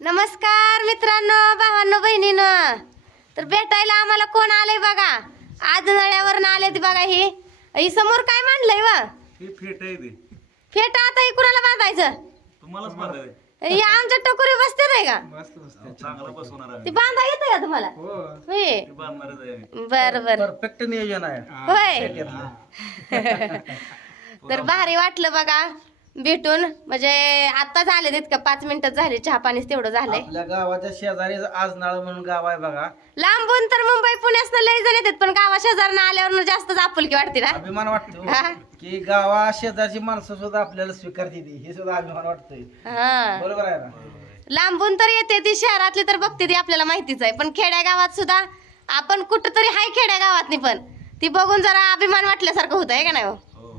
नमस्कार मित्रांनो भावांनो बहिणीनं. तर भेटायला आम्हाला कोण आलंय बघा? आज नळ्यावरून आले ती बघा ही. ही समोर काय मांडलंय व? हे फेट आहे ते. फेटा आता ही कुणाला बांधायचं? तुम्हालाच ही आमच्या टोकरी बसते नाही का? मस्त मस्त. चांगला बसवणार ती बांधा येतं का तुम्हाला? हो. होय ते बांधणारच आहे. आम्ही बर बर. परफेक्ट नियोजन आहे. होय. तर भारी वाटलं बघा. भेटून म्हणजे आताच आले तितकं पाच मिनिटं झाले चहा पाणीच तेवढं झालंय. आपल्या गावाच्या शेजारी आज नाळ म्हणून गाव आहे बघा. लांबून तर मुंबई पुण्यासनं लय जण येतात पण गावा शेजारनं आल्यावर जास्तच आपुलकी वाटते ना. अभिमान वाटतो. हा. की गावा शेजारची माणसं सुद्धा आपल्याला स्वीकारते ती हे सुद्धा अभिमान वाटतोय. हा. बरोबर आहे ना? लांबून तर येते ती शहरातली तर बघते ती आपल्याला माहितीच आहे. पण खेड्या गावात सुद्धा आपण कुठं तरी हाय खेड्या गावातनी पण ती बघून जरा अभिमान वाटल्यासारखं होत आहे का नाही हो?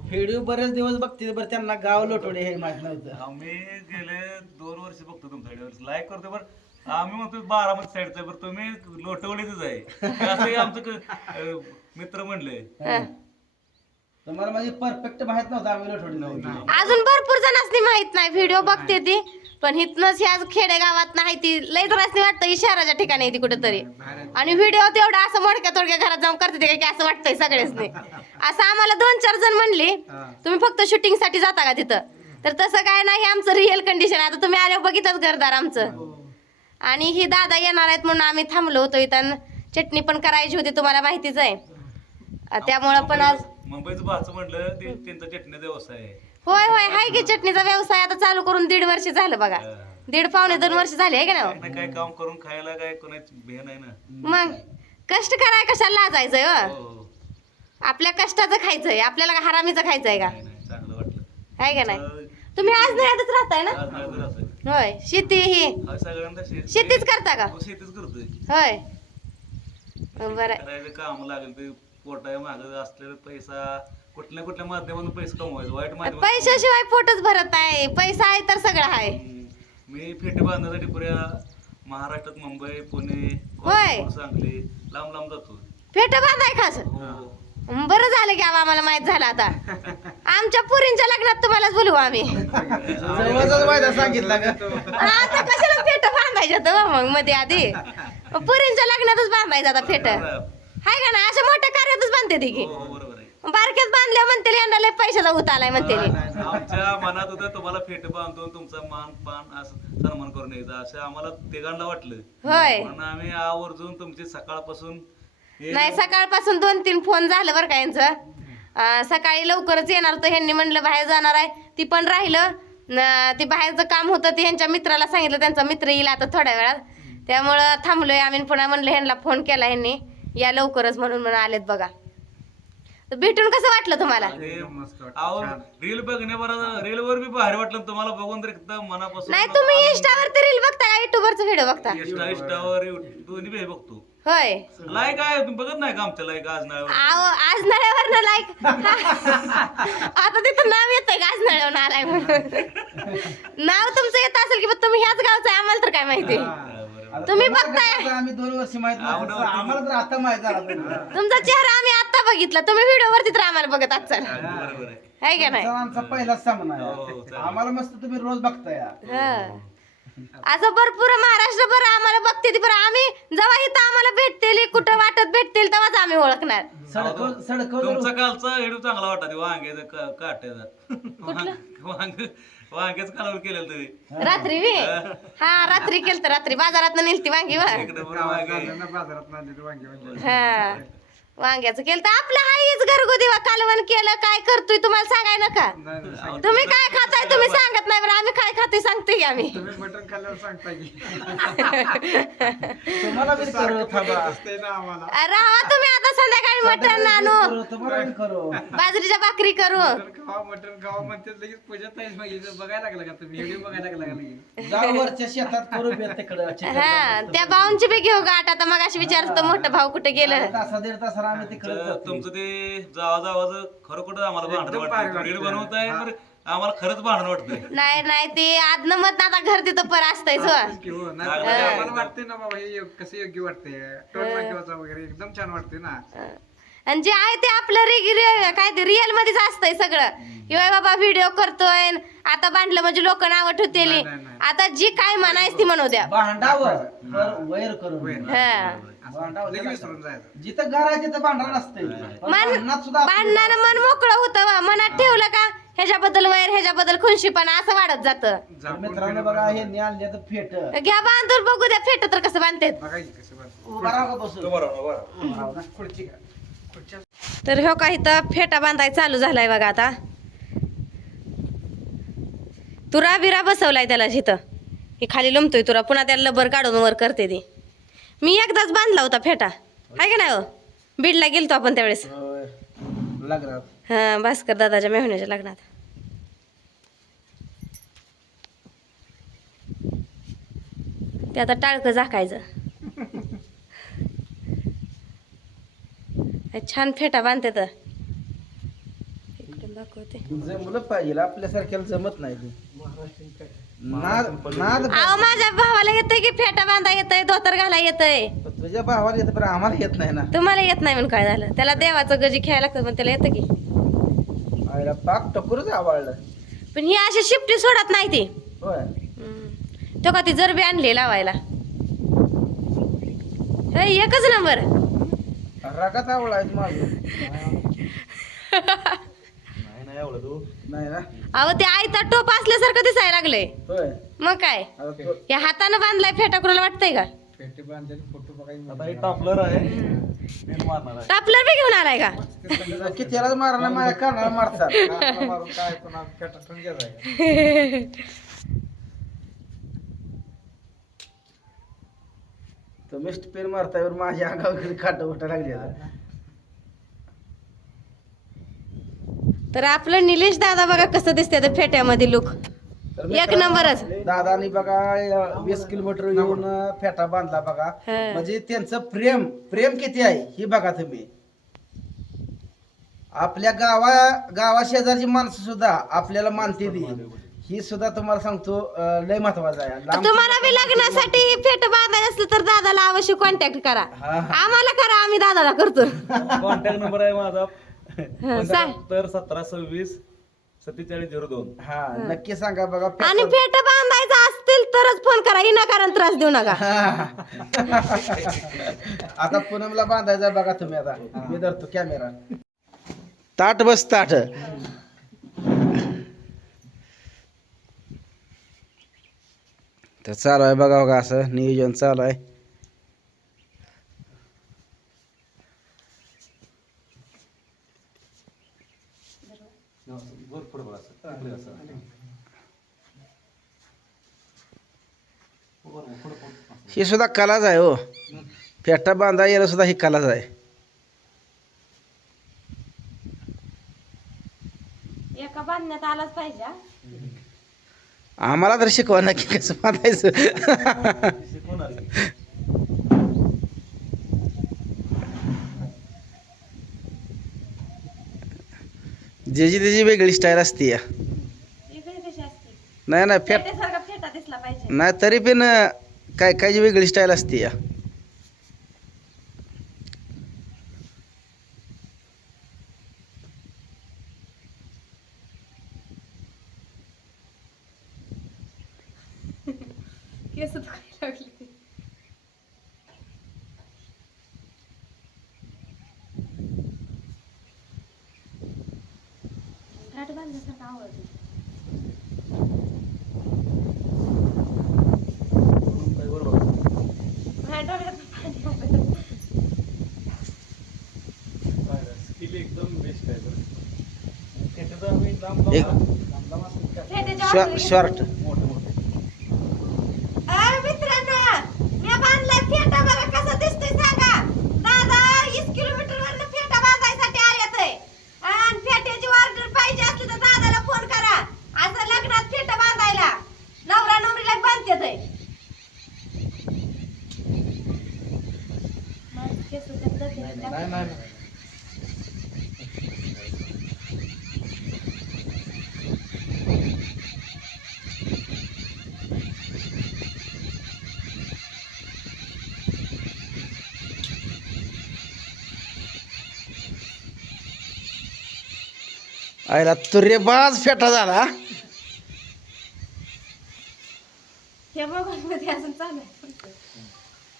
व्हिडिओ बरेच दिवस बघते बरं त्यांना गाव लोटवडे हे माहीत नव्हतं. आम्ही गेले दोन वर्ष बघतो तुमच्या व्हिडिओ. लाईक करतो बरं. आम्ही म्हणतो बारामती साईडचा बरं तुम्ही लोटवलीच आहे. असंही आमचं क- अं, मित्र म्हणले हा. तुम्हाला म्हणजे परफेक्ट माहीत नव्हतं आम्ही लोटवडी नव्हती. अजून भरपूर जणांनी माहीत नाही व्हिडिओ बघते ती. पण इथनच ह्या खेडे गावात नाही ती लय जणांनी वाटतं ही शहराच्या ठिकाणी आहे ती कुठेतरी. आणि व्हिडिओ तेवढा असं मोडक्या तोडक्या घरात जाऊन करते ते की असं वाटतंय सगळेच नाही असं आम्हाला दोन चार जण म्हणली तुम्ही फक्त शूटिंगसाठी जाता का तिथं? तर तसं काय नाही आमचं रिअल कंडिशन आता तुम्ही आल्यावर बघितलंच घरदार आमचं. आणि ही दादा येणार आहेत म्हणून आम्ही थांबलो होतो. इथं चटणी पण करायची होती तुम्हाला माहितीच आहे. त्यामुळं पण आज मुंबईचं भाचं म्हणलं ते त्यांचा चटणीचा व्यवसाय आहे. होय होय हाय की चटणीचा व्यवसाय आता चालू करून दीड वर्ष झालं बघा. हा. दीड पावणे दोन वर्ष झाले आहे का काय ना काम करून खायला काय कोणाची भेन आहे ना. मग कष्ट कराय कशाला लाजायचंय हो, हो. हो. आपल्या कष्टाचं खायचंय आपल्याला काय हरामीचं खायचंय का? नाही नाही चांगलं वाटलं. आहे का नाही? तर तुम्ही आज नाही राहताय ना? आज नाही तर असं. होय शेती ही. हा शेतीच करता का? हो, शेतीच करतोय. होय. बरं. करायचं काम लागेल ते पोटा माग असलेला पैसा कुठल्या कुठल्या माध्यमातून पैसे कमवायचं? वाईट माध्यमातून पैशाशिवाय पोटच भरत आहे पैसा आहे तर सगळं आहे. हम्म. मी फेटे बांधण्यासाठी पुऱ्या महाराष्ट्रात मुंबई पुणे. कोल्हापूर, सांगली लांब लांब जातो. फेट बांधाय खास. हो. बरं झालं की आबा आम्हाला माहीत झालं आता. आमच्या पुरींच्या लग्नात तुम्हालाच बोलवू आम्ही. जवळचाच वायदा सांगितला का आता कशाला फेट बांधायचं तर मग मध्ये आधी. पुरींच्या लग्नातच बांधायचं आता फेट. हाय का ना अशा मोठ्या कार्यातच बांधते ती की. हो, हो, बरोबर आहे. बारक्यात बांधल्या म्हणते यांना लय पैशाचा उत आलाय म्हणते ती. आमच्या मनात होतं तुम्हाला फेटे बांधून तुमचा मान पान असं सन्मान करून यायचा. असं आम्हाला तिघांना वाटलं. होय. म्हणून आम्ही आवर्जून तुमची सकाळपासून हे- नाही सकाळपासून दोन तीन फोन झालं बरं का यांचं. अं, सकाळी लवकरच येणार होतं. ह्यांनी म्हणलं बाहेर जाणार आहे. ती पण राहिलं. न- ते बाहेरचं काम होतं. ते ह्यांच्या मित्राला सांगितलं. त्यांचा मित्र येईल आता थोड्या वेळात. त्यामुळं थांबलोय आम्ही. पुन्हा म्हणलं ह्यांना फोन केला ह्यांनी. या लवकरच म्हणून म्हणून आलेत बघा. तर भेटून कसं वाटलं तुम्हाला? अहो रील बघण्यावर रील वर बी भारी वाटलं तुम्हाला बघून तर एकदम मनापासून नाही तुम्ही इंस्टावरती रील बघता. का युट्यूबवरचं व्हिडिओ बघता इंस्टा इंस्टावर दोन्ही बी बघतो. होय. लाईक आहे तुम्ही बघत नाही का आमच्या लाईक आज नाही आव आज नळ्यावर लाईक आता तिथं नाव येतंय का? आज नळ्यावर आलाय म्हणून. नाव तुमचं येत असेल की तुम्ही ह्याच गावचं आहे आम्हाला तर काय माहिती? तुम्ही बघताय. आम्ही दोन वर्ष माहीत नव्हतं आवडं- आम्हाला तर आता माहीत झाला तुमचा चेहरा आम्ही आता बघितला. तुम्ही व्हिडिओ वरती तर आम्हाला बघत आजचा बरोबर आहे. का नाही? आमचा पहिलाच सामना हो, हो, आहे चालेल. आम्हाला मस्त तुम्ही रोज बघताय. हं. असं भरपूर महाराष्ट्र बरं आम्हाला बघते ती बरं आम्ही जेव्हा इथं आम्हाला भेटतील कुठं वाटत भेटतील तेव्हाच आम्ही ओळखणार. सडक सडक तुमचा कालचा व्हिडिओ चांगला वाटत वांग्याचा काट्याचा. वांग वांग्याच कालवर केलेलं तुम्ही रात्री वी हा रात्री केलं रात्री. बाजारात नेलती वांगी वा इकडे बरं वांगे. हा. वांग्याचं केलं तर आपलं हाईच घरगुती वा कालवण केलं काय करतोय तुम्हाला सांगाय नका. तुम्ही काय खाताय तुम्ही सांगत नाही बरं आम्ही काय खातोय सांगतोय की. आम्ही तुम्हाला बी करू थांबा राहा तुम्ही आता संध्याकाळी मटण आणू. बाजरीच्या भाकरी करू. खावा मटण खावा म्हणते लगेच पूजा ताईच माहिती बघायला लागला का तुम्ही? व्हिडिओ बघायला लागला का लगेच? जा वरच्या शेतात करू बी तिकडं चिकन हा त्या भाऊंची बी घेऊ गाठ. आता मग अशी विचारत मोठा भाऊ कुठे गेलं? तासा दीड तासाला आम्ही तिकडे तर तुमचं ते जावा जावाचं खरं कुठं आम्हाला भांडण वाटतं रील बनवताय तर आम्हाला खरंच भांडण वाटतंय. नाही नाही ते आदन मत आता घर तिथं पर असतंय हो ना आम्हाला वाटते ना बाबा हे योग- कसं योग्य वाटते वगैरे एकदम छान वाटते ना. आणि जे आहे ते आपलं रेग्युलर काय ते रिअल मध्येच असतंय सगळं. किंवा बाबा व्हिडिओ करतोय आता बांधलं म्हणजे लोक नावं ठेवतेली. नाही, नाही, नाही. आता जी काय म्हणायच ती म्हणू द्या. भांडावर तर वैर करून हा. जिथं घर आहे तिथं भांडण नसते मन भांडणानं मन मोकळं होतं वा. मनात ठेवलं का ह्याच्याबद्दल वैर ह्याच्याबद्दल खुनशीपणा असं वाढत जातं. मित्रांनो बघा. हे न्याल तर फेट. घ्या बांधून बघू द्या फेट तर कसं बांधतात. बघायची कसं बरं. उभा राहा का बसून. बरोबर बरोबर उभा राहा. ना. खुर्ची का खुर्च्या तर ह्यो काही तर फेटा बांधाय चालू झालाय बघा आता. तुरा बिरा बसवलाय त्याला तिथं हे खाली लंबतोय तुरा. पुन्हा त्याला लबर काढून वर करते ती. मी एकदाच बांधला होता फेटा. आहे का नाही हो? बीडला गेलतो आपण त्यावेळेस. लग्नात. हा भास्कर दादाच्या मेहण्याच्या लग्नात. ते आता टाळकं झाकायचं. हे छान फेटा बांधते तर. दाखवते. जमलं पाहिजे आपल्यासारख्याला जमत नाही नाद नाद अहो माझ्या भावाला येतंय की फेटा बांधा येतंय धोतर घाला येतंय. तुझ्या भावाला येतं पण आम्हाला येत नाही ना. तुम्हाला येत नाही म्हणून काय झालं? त्याला देवाचं गजी खेळायला लागतं पण त्याला येतं की. आईला पाक टपूरच आवडलं. पण ही अशी शिफ्टी सोडत नाही ती. होय. हम्म. तो का ती जरबी आणली लावायला. हे एकच नंबर. रागात आवड आहे माझं. नाही नाही एवढं तू नाही ना. अहो ते आयता टोप असल्यासारखं दिसायला लागलंय. होय. मग काय? आता तो- या हातानं बांधलाय फेटा कुणाला वाटतंय का? पेटी बांधलेली फोटो बघायची आता हे टॉपलर आहे. मी मारणार आहे. टापलर बी घेऊन आलाय का? किती त्याला मारणार माझ्या कानाला मारतात. मारून काय तो मिस्ट पेन मारतावर माझ्या अंगावर खाट उठा लागली आता. तर आपलं निलेश दादा बघा कसं दिसतंय त्या फेट्यामध्ये लुक एक नंबरच. दादानी बघा वीस किलोमीटर येऊन फेटा बांधला बघा. हा. म्हणजे त्यांचं प्रेम प्रेम किती आहे हे बघा तुम्ही. आपल्या गावा गावा शेजारची माणसं सुद्धा आपल्याला मानते ती ही सुद्धा तुम्हाला सांगतो अं, लय महत्वाचं आहे. लांब- तुम्हाला बी लग्नासाठी फेट बांधायचं असलं तर दादाला अवश्य कॉन्टॅक्ट करा. हा. आम्हाला करा आम्ही दादाला करतो. कॉन्टॅक्ट नंबर आहे माझा. पंच्याहत्तर सतरा सव्वीस सत्तेचाळीस झिरो दोन. हा नक्की सांगा बघा आणि फेटा- बांधायचं असतील तरच फोन करा. विनाकारण त्रास देऊ नका. आता पूनमला बांधायचा बघा तुम्ही आता. मी धरतो कॅमेरा. ताट बस ताट. तर चालू आहे बघा बघा असं नियोजन चालू आहे वर पुढे बघा असं. पुढे असं. वर, पुढे, पुढे. ही सुद्धा कलाच आहे हो. फेटा बांधा यायला सुद्धा ही कलाच आहे. एका बांधण्यात आलाच पाहिजे हा. आम्हाला तर शिकवा नक्की कसं बांधायचं. ज्याची त्याची वेगळी स्टाईल असते कशी असते? नाही नाही फेट फेट्यासारखा फेटा दिसला पाहिजे. नाही तरी पण काय काय वेगळी स्टाईल असते या. थाट बांधण्यासारखं शॉर्ट आयला तुरेबाज फेटा झाला.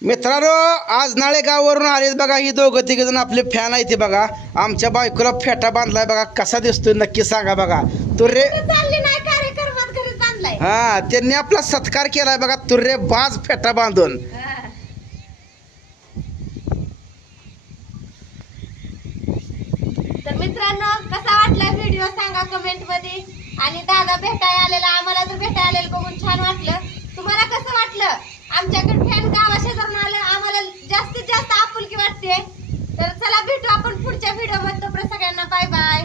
मित्रांनो आज नाळे गावावरून आलेत बघा ही दोघं तिघ जण आपले फॅन आहे ते बघा. आमच्या बायकोला फेटा बांधलाय बघा कसा दिसतोय नक्की सांगा बघा. तुरे हा त्यांनी आपला सत्कार केलाय बघा तुर्रे बाज फेटा बांधून. तर मित्रांनो व्हिडिओ सांगा कमेंटमध्ये. आणि दादा भेटाय आलेला आम्हाला तर भेटाय आलेलं बघून छान वाटलं. तुम्हाला कसं वाटलं? आमच्याकडे फॅन गावा शेजारून आलं आम्हाला जास्तीत जास्त आपुलकी वाटते. तर चला भेटू आपण पुढच्या व्हिडिओमध्ये. तोपर्यंत सगळ्यांना बाय बाय